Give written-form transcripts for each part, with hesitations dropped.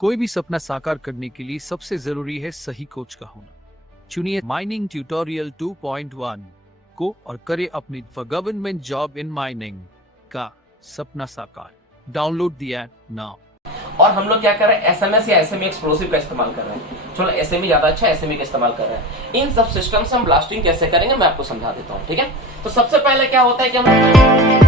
कोई भी सपना साकार करने के लिए सबसे जरूरी है सही कोच का होना। चुनिए माइनिंग ट्यूटोरियल 2.1 को और करें अपनी गवर्नमेंट जॉब इन माइनिंग का सपना साकार। Download the app now. और हम लोग क्या कर रहे हैं, एसएमएस या एसएमई एक्सप्लोसिव का इस्तेमाल कर रहे हैं। चलो एसएमई ज्यादा अच्छा, एसएमई का इस्तेमाल कर रहे हैं। इन सब सिस्टम से हम ब्लास्टिंग कैसे करेंगे मैं आपको समझा देता हूँ, ठीक है। तो सबसे पहले क्या होता है कि हम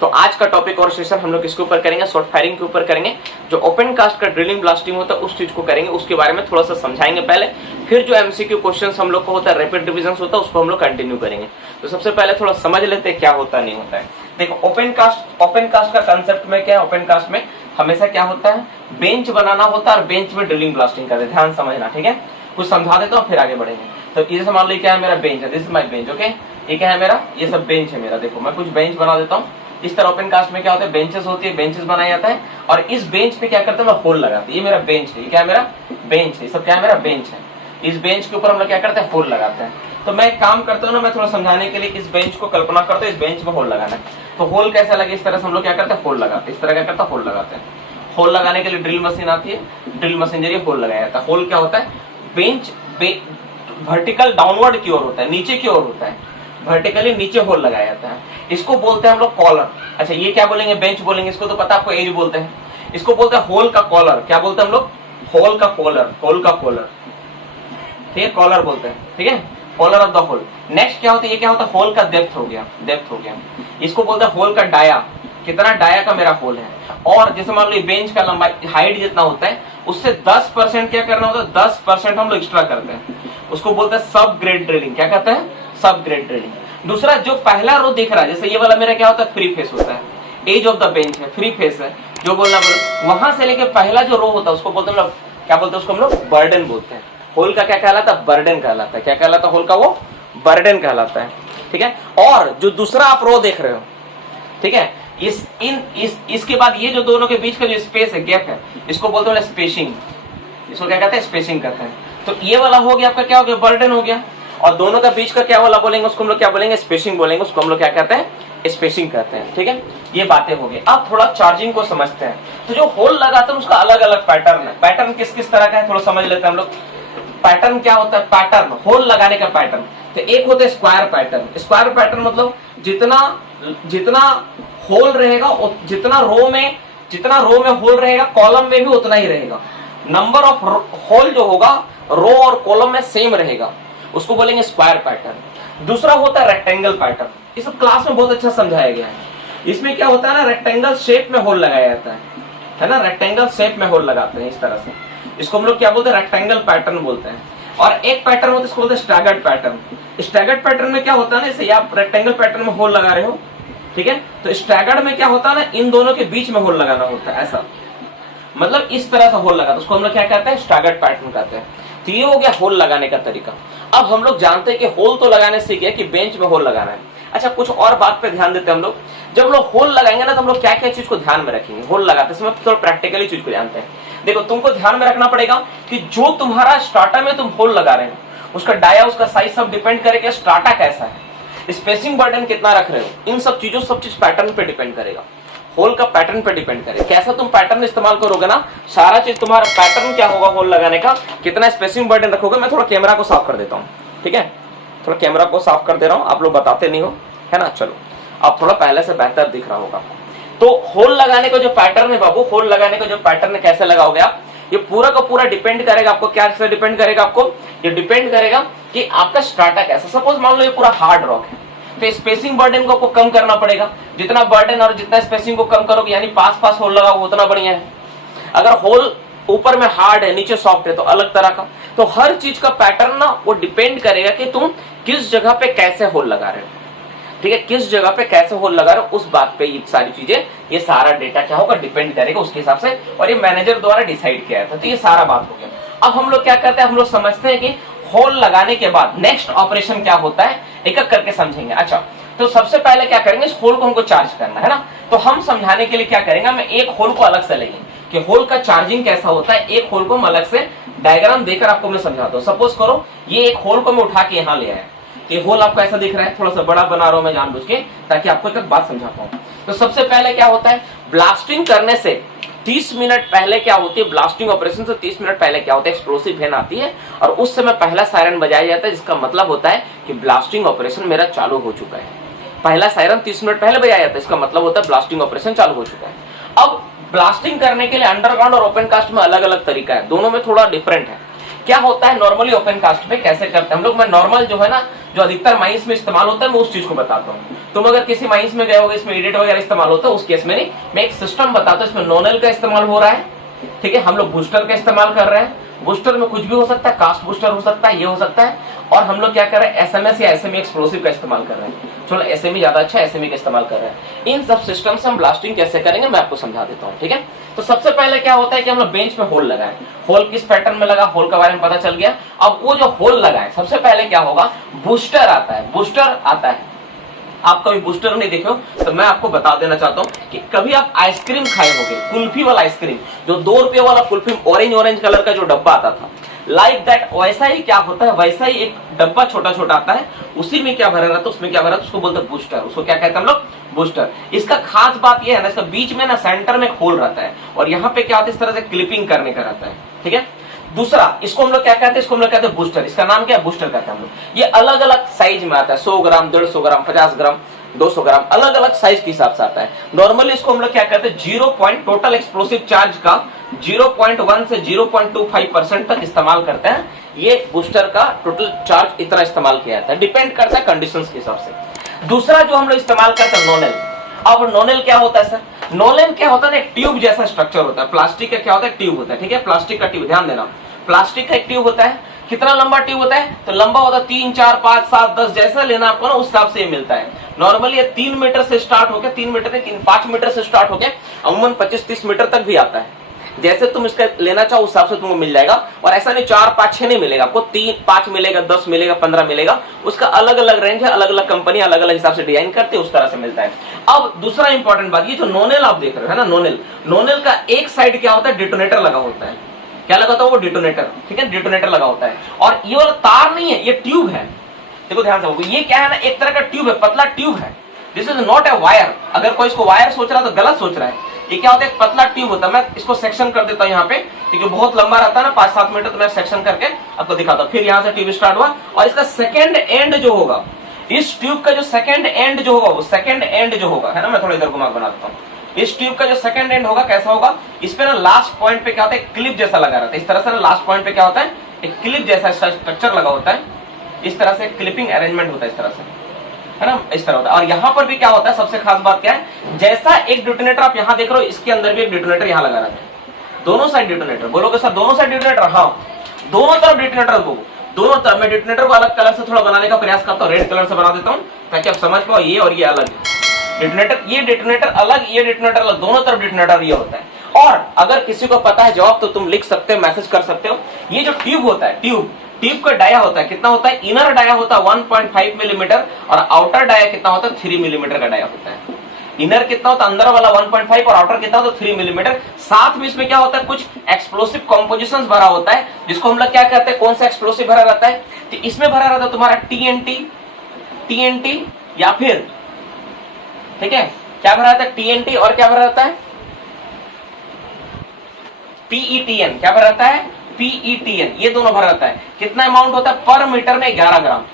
तो आज का टॉपिक और सेशन हम लोग किसके ऊपर करेंगे, शॉर्ट फायरिंग के ऊपर करेंगे। जो ओपन कास्ट का ड्रिलिंग ब्लास्टिंग होता है उस चीज को करेंगे, उसके बारे में थोड़ा सा समझाएंगे पहले। फिर जो एमसीक्यू क्वेश्चंस हम लोग को होता है, रैपिड रिवीजन होता है, उसको हम लोग कंटिन्यू करेंगे। तो सबसे पहले थोड़ा समझ लेते हैं क्या होता नहीं होता है। देखो ओपन कास्ट का कंसेप्ट में क्या है, ओपन कास्ट में हमेशा क्या होता है, बेंच बनाना होता है और बेंच में ड्रिलिंग ब्लास्टिंग करते हैं। ध्यान समझना, ठीक है। कुछ समझा देता हूँ फिर आगे बढ़ेंगे। तो ये मान लो क्या है, मेरा बेंच है, this is my bench, okay. ये क्या है मेरा, ये सब बेंच है मेरा। देखो मैं कुछ बेंच बना देता हूँ। इस तरह ओपन कास्ट में क्या होता है, बेंचेस होती है, बेंचेस बनाया जाता है और इस बेंच पे क्या करते हैं, मैं होल लगाते हैं। ये मेरा बेंच है, ये क्या है मेरा बेंच है, ये सब क्या है मेरा बेंच है। इस बेंच के ऊपर हम लोग क्या करते हैं, होल लगाते हैं। तो मैं एक काम करता हूँ ना, मैं थोड़ा समझाने के लिए इस बेंच को कल्पना करता हूँ, इस बेंच में होल लगाना है। तो होल कैसा लगे, इस तरह से हम लोग क्या करते हैं, होल लगाते हैं। इस तरह क्या करते हैं, होल लगाते हैं। होल लगाने के लिए ड्रिल मशीन आती है, ड्रिल मशीन जरिए होल लगाया जाता है। होल क्या होता है, बेंच वर्टिकल डाउनवर्ड की ओर होता है, नीचे की ओर होता है, वर्टिकली नीचे होल लगाया जाता है। इसको बोलते हैं हम लोग कॉलर। अच्छा ये क्या बोलेंगे, बेंच बोलेंगे, इसको तो पता आपको एज बोलते हैं। इसको बोलते हैं होल का कॉलर। क्या बोलते हैं हम लोग, होल का कॉलर, होल का कॉलर, ठीक है, कॉलर बोलते हैं, ठीक है, collar of the whole. Next क्या होता है, ये क्या होता है, होल का डेप्थ हो गया, डेप्थ हो गया। इसको बोलते हैं होल का डाया, कितना डाया का मेरा होल है। और जैसे मान लो बेंच का लंबाई हाइट जितना होता है उससे 10% क्या करना होता है, 10% हम लोग एक्स्ट्रा करते हैं। उसको बोलते हैं सब ग्रेड ड्रिलिंग। क्या कहते हैं, सब ग्रेड ड्रिलिंग। दूसरा जो पहला रो दिख रहा है, जैसे ये वाला मेरा क्या होता है, फ्री फेस होता है, एज ऑफ द बेंच है, फ्री फेस है, जो बोलना बोलो। वहां से लेके पहला जो रो होता है उसको बोलते हैं लोग, क्या बोलते हैं उसको हम लोग, बर्डन बोलते हैं। होल का क्या कहलाता है, बर्डन कहलाता है। क्या कहलाता है, होल का वो बर्डन कहलाता है, ठीक है। और जो दूसरा आप रो देख रहे हो, ठीक है, इसके बाद ये जो दोनों के बीच का जो स्पेस है, गैप है, इसको बोलते हैं स्पेसिंग। इसको क्या कहते हैं, स्पेसिंग कहते हैं। तो ये वाला हो गया आपका, क्या हो गया, बर्डन हो गया। और दोनों का बीच का क्या वाला बोलेंगे, उसको हम लोग क्या बोलेंगे, स्पेसिंग बोलेंगे। उसको हम लोग क्या कहते हैं, स्पेसिंग कहते हैं, ठीक है। ये बातें हो गई। अब थोड़ा चार्जिंग को समझते हैं। तो जो होल लगाते हैं उसका अलग अलग पैटर्न है। पैटर्न किस किस तरह का है थोड़ा समझ लेते हैं हम लोग। पैटर्न क्या होता है, पैटर्न होल लगाने का पैटर्न। तो एक होता है स्क्वायर पैटर्न। स्क्वायर पैटर्न मतलब जितना होल रहेगा, जितना रो में होल रहेगा, कॉलम में भी उतना ही रहेगा। नंबर ऑफ होल जो होगा रो और कॉलम में सेम रहेगा, उसको बोलेंगे स्क्वायर पैटर्न। दूसरा होता है रेक्टेंगल पैटर्न। इस क्लास में बहुत अच्छा समझाया गया है। इसमें क्या होता है ना, रेक्टेंगल शेप में होल लगाया जाता है ना, रेक्टेंगल शेप में होल लगाते हैं इस तरह से। इसको हम लोग क्या बोलते हैं, रेक्टेंगल पैटर्न बोलते हैं। और एक पैटर्न होता है, इसको बोलते हैं स्टैगर्ड पैटर्न। स्टैगर्ड पैटर्न में क्या होता है ना, जैसे आप रेक्टेंगल पैटर्न में होल लगा रहे हो, ठीक है, तो स्टैगर्ड में क्या होता है ना, इन दोनों के बीच में होल लगाना होता है, ऐसा मतलब इस तरह से होल लगा, तो उसको हम लोग क्या कहते हैं, स्टैगर्ड पैटर्न कहते हैं। तो ये हो गया होल लगाने का तरीका। अब हम लोग जानते हैं कि होल तो लगाने सीख गए कि बेंच में होल लगाना है। अच्छा कुछ और बात पे ध्यान देते हैं हम लोग। जब हम लोग होल लगाएंगे ना, तो हम लोग क्या क्या चीज को ध्यान में रखेंगे होल लगाते समय, थोड़ा प्रैक्टिकली चीज को जानते हैं। देखो तुमको ध्यान में रखना पड़ेगा कि जो तुम्हारा स्टार्टर में तुम होल लगा रहे हो, उसका डाया, उसका साइज सब डिपेंड करेगा स्टार्टर कैसा है, स्पेसिंग बर्डन कितना रख रहे हो, इन सब चीजों, सब चीज पैटर्न पे डिपेंड करेगा, होल का पैटर्न पे डिपेंड करेगा। कैसा तुम पैटर्न इस्तेमाल करोगे ना, सारा चीज तुम्हारा पैटर्न क्या होगा होल लगाने का, कितना स्पेसिंग बर्डन रखोगे। मैं थोड़ा कैमरा को साफ कर देता हूँ, ठीक है, थोड़ा कैमरा को साफ कर दे रहा हूँ, आप लोग बताते नहीं हो, है ना। चलो अब थोड़ा पहले से बेहतर दिख रहा होगा। तो होल लगाने का जो पैटर्न है बाबू, होल लगाने का जो पैटर्न है कैसे लगाओगे आप, ये पूरा का पूरा डिपेंड करेगा आपको। क्या से डिपेंड करेगा आपको, ये डिपेंड करेगा कि आपका स्टार्टर कैसा। सपोज मान लो ये पूरा हार्ड रॉक है, तो स्पेसिंग बर्डन को आपको कम करना पड़ेगा। जितना बर्डन और जितना स्पेसिंग को कम करोगे, यानी पास होल लगाओ, उतना बढ़िया है। अगर होल ऊपर में हार्ड है, नीचे सॉफ्ट है, तो अलग तरह का। तो हर चीज का पैटर्न ना वो डिपेंड करेगा कि तुम किस जगह पे कैसे होल लगा रहे हो, ठीक है, किस जगह पे कैसे होल लगा रहे हो, उस बात पे ये सारी चीजें, ये सारा डेटा क्या होगा, डिपेंड करेगा उसके हिसाब से। और ये मैनेजर द्वारा डिसाइड किया था। तो ये सारा बात हो गया। अब हम लोग क्या करते हैं, हम लोग समझते हैं कि होल लगाने के बाद नेक्स्ट ऑपरेशन क्या होता है, एक एक करके समझेंगे। अच्छा तो सबसे पहले क्या करेंगे, इस होल को हमको चार्ज करना है ना। तो हम समझाने के लिए क्या करेंगे, मैं एक होल को अलग से लेंगे कि होल का चार्जिंग कैसा होता है। एक होल को हम अलग से डायग्राम देकर आपको मैं समझाता हूँ। सपोज करो ये एक होल को मैं उठा के यहाँ ले आया, ये होल आपको ऐसा दिख रहा है, थोड़ा सा बड़ा बना रहा हूं मैं जानबूझ के ताकि आपको एक बात समझा पाऊं। तो सबसे पहले क्या होता है, ब्लास्टिंग करने से 30 मिनट पहले क्या होती है, ब्लास्टिंग ऑपरेशन से 30 मिनट पहले क्या होता है, एक्सप्लोसिव वेन आती है और उस समय पहला सायरन बजाया जाता है, जिसका मतलब होता है कि ब्लास्टिंग ऑपरेशन मेरा चालू हो चुका है। पहला सायरन 30 मिनट पहले बजाया जाता है, इसका मतलब होता है ब्लास्टिंग ऑपरेशन चालू हो चुका है। अब ब्लास्टिंग करने के लिए अंडरग्राउंड और ओपन कास्ट में अलग अलग तरीका है, दोनों में थोड़ा डिफरेंट है। क्या होता है नॉर्मली ओपन कास्ट में कैसे करते हैं हम लोग, मैं नॉर्मल जो है ना, जो अधिकतर माइंस में इस्तेमाल होता है, मैं उस चीज को बताता हूँ। तुम अगर किसी माइंस में गए होगे, इसमें एडिट वगैरह इस्तेमाल होता है, उस केस में नहीं, मैं एक सिस्टम बताता हूँ। इसमें नोनल का इस्तेमाल हो रहा है, ठीक है, हम लोग बूस्टर का इस्तेमाल कर रहे हैं। बूस्टर में कुछ भी हो सकता है, कास्ट बूस्टर हो सकता है, ये हो सकता है, और हम लोग क्या कर रहे हैं, एसएमएस या एसएमई एक्सप्लोसिव का इस्तेमाल कर रहे हैं। चलो एसएमई ज्यादा अच्छा, एसएमई का इस्तेमाल कर रहे हैं। इन सब सिस्टम से हम ब्लास्टिंग कैसे करेंगे मैं आपको समझा देता हूँ, ठीक है। तो सबसे पहले क्या होता है कि हम लोग बेंच में होल लगाए, होल किस पैटर्न में लगा, होल के बारे में पता चल गया। अब वो जो होल लगाए, सबसे पहले क्या होगा, बूस्टर आता है, बूस्टर आता है। आप कभी बूस्टर नहीं देखे हो तो मैं आपको बता देना चाहता हूँ कि कभी आप आइसक्रीम खाए होंगे, कुल्फी वाला आइसक्रीम, जो 2 रुपये वाला कुल्फी, ऑरेंज कलर का जो डब्बा आता था, लाइक दैट, वैसा ही क्या होता है, वैसा ही एक डब्बा छोटा छोटा आता है, उसी में क्या भरा रहता है, उसमें क्या भरा रहता है, उसको बोलते हैं बूस्टर। उसको क्या कहते हैं हम लोग, बूस्टर। इसका खास बात यह है ना, इसका बीच में ना सेंटर में होल रहता है और यहाँ पे क्या होता है, इस तरह से क्लिपिंग करने का रहता है, ठीक है। दूसरा, इसको हम लोग क्या कहते हैं, इसको हम लोग कहते हैं बूस्टर। इसका नाम क्या है, बूस्टर कहते हैं हम लोग। ये अलग अलग साइज में आता है, 100 ग्राम, 150 ग्राम, 50 ग्राम, 200 ग्राम, अलग अलग साइज के हिसाब से आता है। नॉर्मली इसको हम लोग क्या कहते हैं, 0 टोटल एक्सप्लोसिव चार्ज का 0.1 से 0.25% तक इस्तेमाल करते हैं। ये बूस्टर का टोटल चार्ज इतना इस्तेमाल किया जाता है, डिपेंड करता है कंडीशंस के हिसाब से। दूसरा जो हम लोग इस्तेमाल करते हैं, नोनल। अब नोनल क्या होता है सर, नोनल क्या होता है ना, एक ट्यूब जैसा स्ट्रक्चर होता है। प्लास्टिक का क्या होता है, ट्यूब होता है, ठीक है, प्लास्टिक का ट्यूब, ध्यान देना, प्लास्टिक का एक ट्यूब होता है। कितना लंबा ट्यूब होता है, तो लंबा होता है 3, 4, 5, 7, 10, जैसा लेना आपको ना उस हिसाब से ये मिलता है। नॉर्मली ये 3 मीटर से स्टार्ट होकर, 3 मीटर नहीं, 5 मीटर से स्टार्ट होकर अमूमन 25-30 मीटर तक भी आता है। जैसे तुम इसका लेना चाहो उस हिसाब से तुमको मिल जाएगा। और ऐसा नहीं 4, 5, 6 नहीं मिलेगा आपको, 3, 5 मिलेगा, 10 मिलेगा, 15 मिलेगा। उसका अलग अलग रेंज है, अलग अलग कंपनी अलग अलग हिसाब से डिजाइन करती है, उस तरह से मिलता है। अब दूसरा इंपॉर्टेंट बात, ये जो नोनल आप देख रहे हो है ना, नोनल का एक साइड क्या होता है, डिटोनेटर लगा होता है। क्या लगा होता है, वो डिटोनेटर, ठीक है, डिटोनेटर लगा होता है। और ये वाला तार नहीं है, ये ट्यूब है। देखो ध्यान से, ये क्या है ना, एक तरह का ट्यूब है, पतला ट्यूब है। This is not a wire. अगर कोई इसको वायर सोच रहा है तो गलत सोच रहा है। ये क्या होता है, एक पतला ट्यूब होता है। मैं इसको सेक्शन कर देता हूँ यहाँ पे, क्योंकि बहुत लंबा रहता है ना, 5-7 मीटर, तो मैं सेक्शन करके आपको दिखाता हूँ। फिर यहाँ से ट्यूब स्टार्ट हुआ और इसका सेकेंड एंड जो होगा, इस ट्यूब का जो सेकेंड एंड जो होगा, वो सेकेंड एंड जो होगा है ना, मैं थोड़ा इधर घुमा बना देता हूँ। इस ट्यूब का जो सेकंड एंड होगा कैसा होगा, इस पे ना लास्ट पॉइंट पे क्या होता है, क्लिप जैसा लगा रहता है। इस तरह से ना लास्ट पॉइंट पे क्या होता है, एक क्लिप जैसा स्ट्रक्चर लगा होता है। इस तरह से क्लिपिंग अरेंजमेंट होता है, इस तरह से है ना, इस तरह होता है। और यहाँ पर भी क्या होता है, सबसे खास बात क्या है, जैसा एक डिटोनेटर आप यहाँ देख रहे हो, इसके अंदर भी एक डिटोनेटर यहाँ लगा रहता है। दोनों साइड डिटोनेटर, बोलोगे सर दोनों साइड डिटोनेटर, हाँ दोनों तरफ डिटोनेटर, दोनों तरफ। मैं डिटोनेटर को अलग कलर से थोड़ा बनाने का प्रयास करता हूँ, रेड कलर से बना देता हूँ ताकि आप समझ पाओ, ये और ये अलग डिटोनेटर, ये डिटोनेटर अलग, ये डिटोनेटर अलग, दोनों तरफ डिटोनेटर ये होता है। और अगर किसी को पता है जवाब तो तुम लिख सकते हो, मैसेज कर सकते हो। ये जो ट्यूब होता है, ट्यूब का डाया होता है, कितना होता है, इनर डाया होता है 1.5 मिलीमीटर और आउटर डाया कितना होता है, 3 मिलीमीटर का डाया होता है। इनर कितना होता है, अंदर वाला 1.5 और आउटर कितना होता है, 3 मिलीमीटर। साथ में इसमें क्या होता है, कुछ एक्सप्लोसिव कॉम्पोजिशन भरा होता है, जिसको हम लोग क्या कहते हैं, कौन सा एक्सप्लोसिव भरा रहता है, तो इसमें भरा रहता है तुम्हारा TNT या फिर, ठीक है, क्या भरा रहता है, TNT और क्या भरा रहता है, PETN। क्या भरा रहता है, PETN, ये दोनों भरा रहता है। कितना अमाउंट होता है पर मीटर में, 11 ग्राम,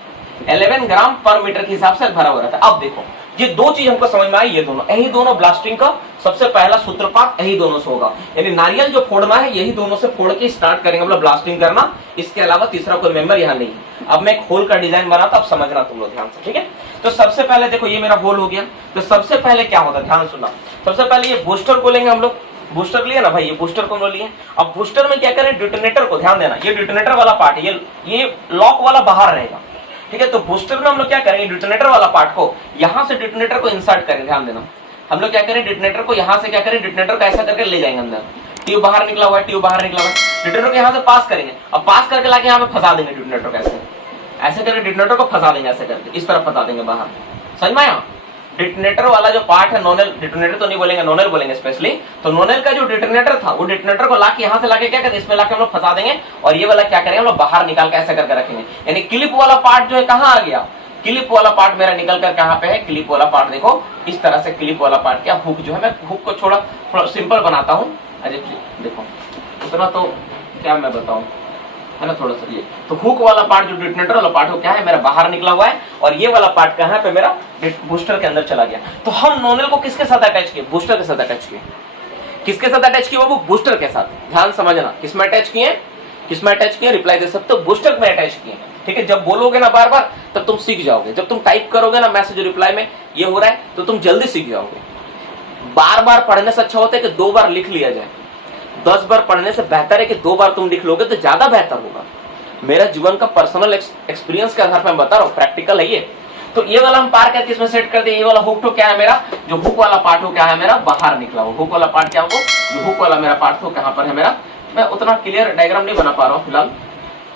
11 ग्राम पर मीटर के हिसाब से भरा हुआ रहता है। अब देखो ये दो चीज हमको समझ में आई, ये दोनों, यही दोनों ब्लास्टिंग का सबसे पहला सूत्रपात यही दोनों से होगा। यानी नारियल जो फोड़ना है, यही दोनों से फोड़ के स्टार्ट करेंगे मतलब ब्लास्टिंग करना। इसके अलावा तीसरा कोई मेंबर यहाँ नहीं है। अब मैं एक होल का डिजाइन बनाता, अब समझना तुम लोग ध्यान से, ठीक है। तो सबसे पहले देखो ये मेरा होल हो गया। तो सबसे पहले क्या होता है, ध्यान सुनना, सबसे पहले ये बूस्टर को लेंगे हम लोग। बूस्टर लिए ना भाई, ये बूस्टर को हम लोग लिए। अब बूस्टर में क्या करें, डिटोनेटर को, ध्यान देना, ये डिटोनेटर वाला पार्ट है, ये लॉक वाला बाहर रहेगा, ठीक है। तो बूस्टर में हम लोग क्या करेंगे, डिटोनेटर वाला पार्ट को यहां से डिटोनेटर को इंसर्ट करें, ध्यान देना। हम लोग क्या करें, डिटोनेटर को यहां से क्या करें, डिटोनेटर को ऐसा करके ले जाएंगे अंदर। ट्यूब बाहर निकला हुआ है, ट्यूब बाहर निकला हुआ है, डिटोनेटर को यहां से पास करेंगे। अब पास करके लाके यहाँ पे फंसा देंगे डिटोनेटर को, ऐसे करके डिटोनेटर को फंसा देंगे, ऐसे करके इस तरफ फंसा देंगे बाहर। समझ में आया। डिटोनेटर वाला जो पार्ट है, नोनल, डिटोनेटर तो नहीं बोलेंगे, नोनल बोलेंगे स्पेशली। तो नोनल का जो डिटोनेटर था, वो डिटोनेटर को लाके यहाँ से लाके क्या करेंगे, इसमें लाके हम लोग फंसा देंगे। और ये वाला क्या करेंगे, हम लोग बाहर निकाल के ऐसे करके रखेंगे। यानी क्लिप वाला पार्ट जो है कहाँ आ गया, क्लिप वाला पार्ट मेरा निकल कर कहां पे है, क्लिप वाला पार्ट देखो इस तरह से क्लिप वाला पार्ट क्या हुक जो है, मैं हुक को थोड़ा सिंपल बनाता हूं। अजय देखो उतना तो क्या मैं बताऊं है ना, थोड़ा सा ये तो हुक वाला पार्ट जो डिटोनेटर वाला पार्ट हो क्या है मेरा बाहर निकला हुआ है, और ये वाला पार्ट कहां पे मेरा बूस्टर के अंदर चला गया। तो हम नोनल को किसके साथ अटैच किए, बूस्टर के साथ अटैच किए। किसके साथ अटैच किए बाबू, बूस्टर के साथ। ध्यान समझना, किसमें अटैच किए, किसमें अटैच किए, रिप्लाई दे सकते हो, बूस्टर में अटैच किए। ठीक है, जब बोलोगे ना बार बार तब तुम सीख जाओगे। जब तुम टाइप करोगे ना मैसेज रिप्लाई में ये हो रहा है तो तुम जल्दी सीख जाओगे। बार बार पढ़ने से अच्छा होता है कि 2 बार लिख लिया जाए। 10 बार पढ़ने से बेहतर है कि 2 बार तुम लिख लोगे तो ज्यादा बेहतर होगा। मेरा जीवन का पर्सनल एक्सपीरियंस के आधार पर मैं बता रहा हूँ, प्रैक्टिकल है ये। तो ये वाला हम पार करके इसमें सेट कर दे। ये वाला हुक तो क्या है मेरा, जो हुक वाला पार्ट हो क्या है मेरा बाहर निकला हुआ। हुक वाला पार्ट क्या हो, जो हुक वाला मेरा पार्ट हो कहां पर है मेरा, मैं उतना क्लियर डायग्राम नहीं बना पा रहा हूँ फिलहाल।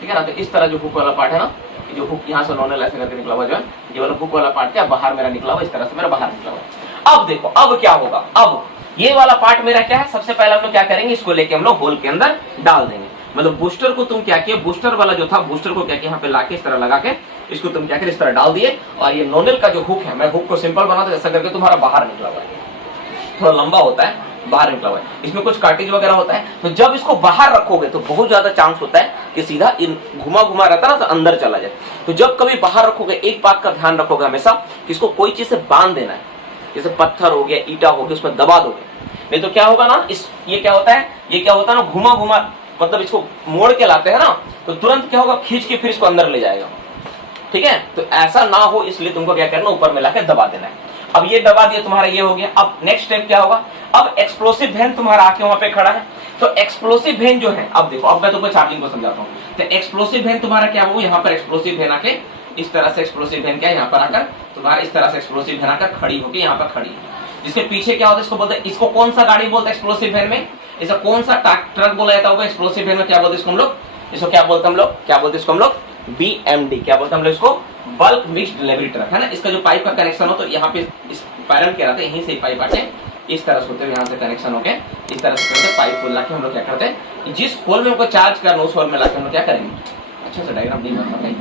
ठीक है ना, तो इस तरह जो हुक वाला पार्ट है ना, जो हुक यहाँ से नॉर्मल ऐसे करके निकला हुआ जो है, ये वाला हुक वाला पार्ट क्या बाहर मेरा निकला हुआ, इस तरह से मेरा बाहर निकला हुआ। अब देखो अब क्या होगा, अब ये वाला पार्ट मेरा क्या है, सबसे पहले हम लोग क्या करेंगे, इसको लेके हम लोग होल के अंदर डाल देंगे। मतलब बूस्टर को तुम क्या किया, बूस्टर वाला जो था बूस्टर को क्या किया, यहाँ पे लाके इस तरह लगा के इसको तुम क्या कर इस तरह डाल दिए। और ये नोनल का जो हुक है, मैं हुक को सिंपल बना दे ऐसा करके तुम्हारा बाहर निकला हुआ है, थोड़ा लंबा होता है, बाहर निकला हुआ है। इसमें कुछ कार्टिज वगैरह होता है, तो जब इसको बाहर रखोगे तो बहुत ज्यादा चांस होता है कि सीधा घुमा घुमा रहता है ना तो अंदर चला जाए। तो जब कभी बाहर रखोगे एक बात का ध्यान रखोगे हमेशा कि इसको कोई चीज से बांध देना है, जैसे पत्थर हो गया, ईटा हो गया, उसमें दबा दोगे। नहीं तो क्या होगा ना, ये क्या होता है, ये क्या होता है ना, घुमा घुमा मतलब इसको मोड़ के लाते हैं ना, तो तुरंत क्या होगा, खींच के फिर इसको अंदर ले जाएगा। ठीक है, तो ऐसा ना हो इसलिए तुमको क्या करना, ऊपर में लाके दबा देना है। अब ये दबा दिया तुम्हारा, ये हो गया। अब नेक्स्ट स्टेप क्या होगा, अब एक्सप्लोसिव वेन तुम्हारा आके वहां पे खड़ा है। तो एक्सप्लोसिव वेन जो है, अब देखो अब मैं तुमको चार्जिंग को समझाता हूँ। तो एक्सप्लोसिव वेन तुम्हारा क्या होगा, यहाँ पर एक्सप्लोसिव वेन आके इस तरह से, एक्सप्लोसिव वेन क्या यहाँ पर आकर तुम्हारा इस तरह से एक्सप्लोसिव वेन आकर खड़ी होकर यहाँ पर खड़ी है। जिसके पीछे क्या होता है, इसको बोलते हैं, इसको कौन सा गाड़ी बोलते हैं एक्सप्लोसिव वेन में, इसे कौन सा ट्रक बोला जाता होगा एक्सप्लोसिव वेन में, क्या बोलते हैं इसको हम लोग, इसको क्या बोलते हैं हम लोग, क्या बोलते हैं इसको हम लोग, BMD, क्या बोलते हैं हम लोग इसको, बल्क मिक्स्ड डिलीवरी ट्रक है ना। इसका जो पाइप का कनेक्शन हो तो यहाँ पे इस पैरल के रहते हैं, यहीं से पाइप आते इस तरह से होते हैं, यहाँ से कनेक्शन होके इस तरह से करते पाइप को लाके हम लोग क्या करते हैं, जिस होल में हमको चार्ज करना उस होल में लाके हम लोग क्या करेंगे। अच्छा से डायग्राम नहीं बन रहा है,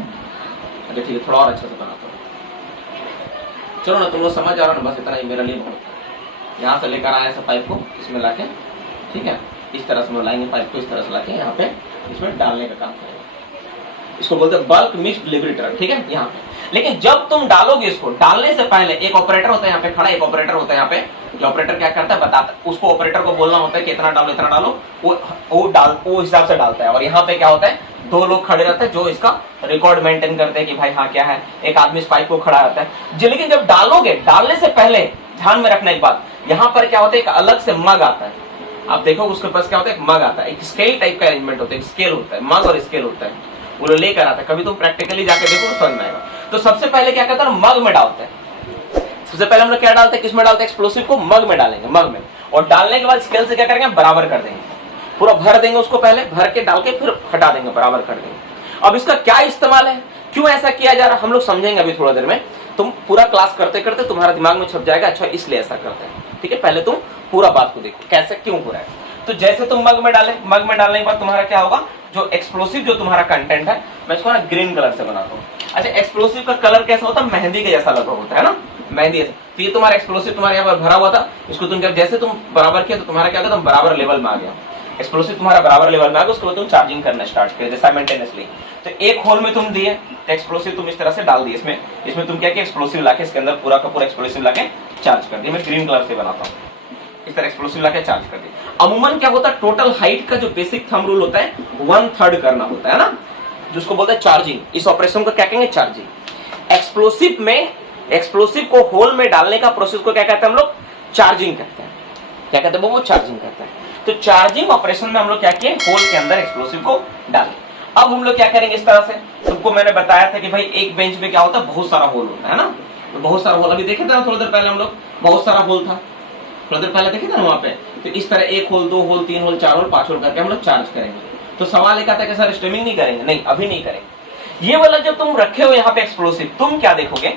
अच्छा ठीक है, थोड़ा और अच्छा से बनाता हूँ। चलो ना, तुम लोग समझ आ रहा ना, बस इतना ही मेरे लिए बहुत। यहाँ से लेकर आए ऐसे पाइप को इसमें लाके, ठीक है, इस तरह से हम लाएंगे पाइप को, इस तरह से लाके यहाँ पे इसमें डालने का काम करेंगे। इसको बोलते हैं बल्क मिक्स्ड डिलीवरी ट्रक। ठीक है, यहाँ पे लेकिन जब तुम डालोगे इसको, डालने से पहले एक ऑपरेटर होता है यहाँ पे खड़ा, एक ऑपरेटर होता है यहाँ पे, जो ऑपरेटर क्या करता है बताता है, उसको ऑपरेटर को बोलना होता है कि इतना डालो इतना डालो, वो हिसाब से डालता है। और यहाँ पे क्या होता है, 2 लोग खड़े रहते हैं जो इसका रिकॉर्ड मेंटेन करते हैं कि भाई हाँ क्या है, एक आदमी इस पाइप को खड़ा रहता है। लेकिन जब डालोगे, डालने से पहले ध्यान में रखना एक बात, यहाँ पर क्या होता है, एक अलग से मग आता है। आप देखो उसके पास क्या होता है, एक मग आता है, एक स्केल टाइप का अरेंजमेंट होता है, एक स्केल होता है, मग और स्केल होता है, वो लेकर आता है। कभी तुम प्रैक्टिकली जाके देखो तो समझ में आएगा। तो सबसे पहले क्या करता है, मग में डालते हैं। सबसे पहले हम लोग क्या डालते हैं, किसमें डालते हैं, एक्सप्लोसिव को मग में डालेंगे, मग में। और डालने के बाद स्केल से क्या करेंगे, बराबर कर देंगे, पूरा भर देंगे उसको, पहले भर के डाल के फिर हटा देंगे, बराबर कर देंगे। अब इसका क्या इस्तेमाल है, क्यों ऐसा किया जा रहा है, हम लोग समझेंगे अभी थोड़ा देर में। तुम पूरा क्लास करते करते तुम्हारा दिमाग में छप जाएगा, अच्छा इसलिए ऐसा करते हैं। ठीक है, पहले तुम पूरा बात को देखो कैसे क्यों हो रहा है। तो जैसे तुम मग में डाले, मग में डालने के बाद तुम्हारा क्या होगा, जो एक्सप्लोसिव जो तुम्हारा कंटेंट है, मैं इसको ना ग्रीन कलर से बनाता हूँ। अच्छा, एक्सप्लोसिव का कलर कैसा होता है, मेहंदी के जैसा लगभग होता है ना, मेहंदी जैसा। तो ये तुम्हारा एक्सप्लोसिव तुम्हारे यहाँ पर भरा हुआ था, इसको तुम जैसे तुम बराबर किया तो तुम्हारा क्या होगा, तुम बराबर लेवल में आ गया, एक्सप्लोसिव तुम्हारा बराबर लेवल में आ गया। उसके बाद तुम चार्जिंग करना स्टार्ट किया साइमल्टेनियसली। तो एक होल में तुम दिए तो एक्सप्लोसिव तुम इस तरह से डाल दिए, इसमें तुम क्या किया, एक्सप्लोसिव लाके इसके अंदर पूरा का पूरा एक्सप्लोसिव लाके चार्ज कर दिया। मैं ग्रीन कलर से बनाता हूँ, इस तरह एक्सप्लोसिव लाके चार्ज कर दिया। अमूमन क्या होता है, टोटल हाइट का जो बेसिक थंब रूल होता है 1/3 करना होता है ना, जिसको बोलते हैं चार्जिंग। इस ऑपरेशन को क्या कहेंगे, चार्जिंग। एक्सप्लोसिव में, एक्सप्लोसिव को होल में डालने का प्रोसेस को क्या कहते हैं हम लोग, चार्जिंग कहते हैं। क्या कहते हैं वो चार्जिंग करते हैं। तो चार्जिंग ऑपरेशन में हम लोग क्या किए, होल के अंदर एक्सप्लोसिव को डाले। अब हम लोग क्या करेंगे, इस तरह से तुमको मैंने बताया था कि भाई एक बेंच में क्या होता है, बहुत सारा होल होता है ना, तो बहुत सारा होल, अभी देखे थे ना थोड़ी देर पहले हम लोग, बहुत सारा होल था, थोड़ी देर पहले देखे थे ना वहां पे। तो इस तरह 1 whole 2 whole 3 whole 4 whole 5 whole करके हम लोग चार्ज करेंगे। तो सवाल एक आता है कि सर स्ट्रीमिंग नहीं करेंगे, नहीं अभी नहीं करेंगे। ये वाला जब तुम रखे हो यहाँ पे एक्सप्लोसिव, तुम क्या देखोगे,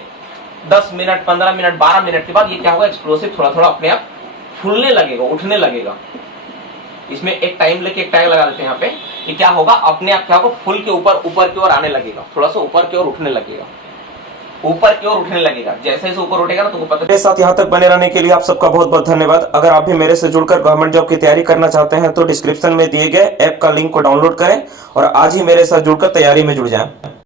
10 मिनट 15 मिनट 12 मिनट के बाद ये क्या होगा, एक्सप्लोसिव थोड़ा थोड़ा अपने आप फूलने लगेगा, उठने लगेगा। इसमें एक टाइम लेके एक टैग लगा देते हैं यहाँ पे, कि क्या होगा, अपने आप क्या होगा, फुल के ऊपर की ओर आने लगेगा, थोड़ा सा ऊपर की ओर उठने लगेगा। ऊपर की ओर उठने लगेगा। जैसे ही ऊपर उठेगा ना तो पता। मेरे साथ यहाँ तक बने रहने के लिए आप सबका बहुत बहुत धन्यवाद। अगर आप भी मेरे से जुड़कर गवर्नमेंट जॉब की तैयारी करना चाहते हैं तो डिस्क्रिप्शन में दिए गए ऐप का लिंक को डाउनलोड करें और आज ही मेरे साथ जुड़कर तैयारी में जुड़ जाएं।